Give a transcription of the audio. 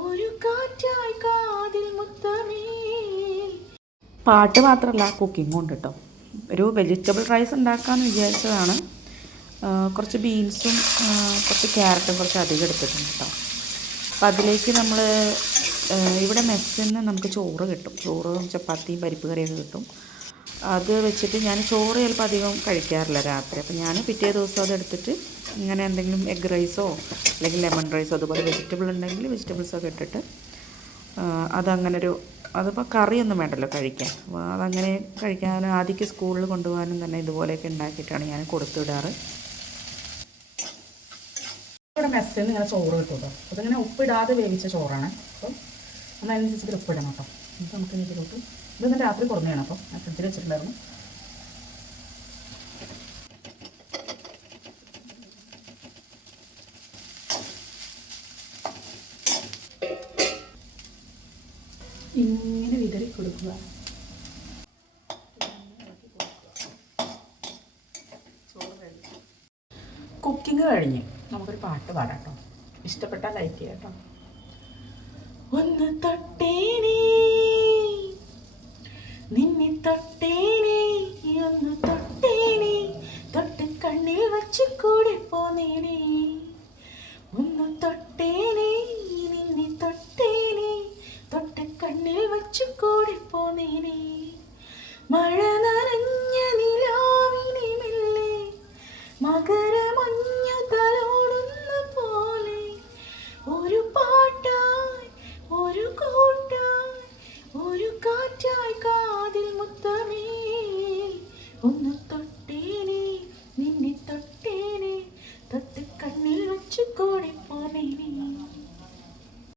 ഒരു കാറ്റായി കാതിൽ മുത്തമേ. പാട്ട് മാത്രമല്ല, കുക്കിംഗ് ഉണ്ട് കേട്ടോ. ഒരു വെജിറ്റബിൾ റൈസ് ഉണ്ടാക്കാമെന്ന് വിചാരിച്ചതാണ്. കുറച്ച് ബീൻസും കുറച്ച് ക്യാരറ്റും കുറച്ച് അധികം എടുത്തിട്ടുണ്ട് കേട്ടോ. അപ്പം അതിലേക്ക് നമ്മൾ ഇവിടെ മെസ്സിൽ നിന്ന് നമുക്ക് ചോറ് കിട്ടും. ചോറും ചപ്പാത്തിയും പരിപ്പ് കറിയൊക്കെ കിട്ടും. അത് വെച്ചിട്ട് ഞാൻ ചോറ് ചിലപ്പോൾ അധികം കഴിക്കാറില്ല രാത്രി. അപ്പോൾ ഞാൻ പിറ്റേ ദിവസം അതെടുത്തിട്ട് ഇങ്ങനെ എന്തെങ്കിലും എഗ് റൈസോ അല്ലെങ്കിൽ ലെമൺ റൈസോ അതുപോലെ വെജിറ്റബിൾ ഉണ്ടെങ്കിൽ വെജിറ്റബിൾസൊക്കെ ഇട്ടിട്ട് അതങ്ങനൊരു, അതിപ്പോൾ കറിയൊന്നും വേണ്ടല്ലോ കഴിക്കാൻ, അപ്പോൾ അതങ്ങനെ കഴിക്കാൻ ആദ്യക്ക് സ്കൂളിൽ കൊണ്ടുപോകാനും തന്നെ ഇതുപോലെയൊക്കെ ഉണ്ടാക്കിയിട്ടാണ് ഞാൻ കൊടുത്തുവിടാറ്. ഇവിടെ മെസ്സിൽ നിന്ന് ഇങ്ങനെ ചോറ് കിട്ടും കേട്ടോ. അതിങ്ങനെ ഉപ്പിടാതെ വേവിച്ച ചോറാണ്. അപ്പം അതിനനുസരിച്ചിട്ട് ഉപ്പിടണം കേട്ടോ. എന്നിട്ട് നമുക്ക് ഇതിലോട്ട് ഇതൊന്നും രാത്രി കുറഞ്ഞാണ്. അപ്പം ഞാൻ ഫ്രിഡ്ജിൽ വെച്ചിട്ടുണ്ടായിരുന്നു. ഇങ്ങനെ വിതറി കൊടുക്കുക. കുക്കിംഗ് കഴിഞ്ഞ് നമുക്കൊരു പാട്ട് പാടാം കേട്ടോ. ഇഷ്ടപ്പെട്ടാൽ ലൈക്ക് ചെയ്യാം കേട്ടോ. ഒന്ന് തൊട്ടേനേ നിന്നെ തൊട്ടേനേ, ഒന്ന് തൊട്ടേനേ, തൊട്ട് കണ്ണിൽ വച്ച് കൂടെ പോന്നേനേ. ഒന്ന് തൊട്ടേനേ നിന്നെ തൊട്ടേനേ, തൊട്ട് കണ്ണിൽ വച്ച്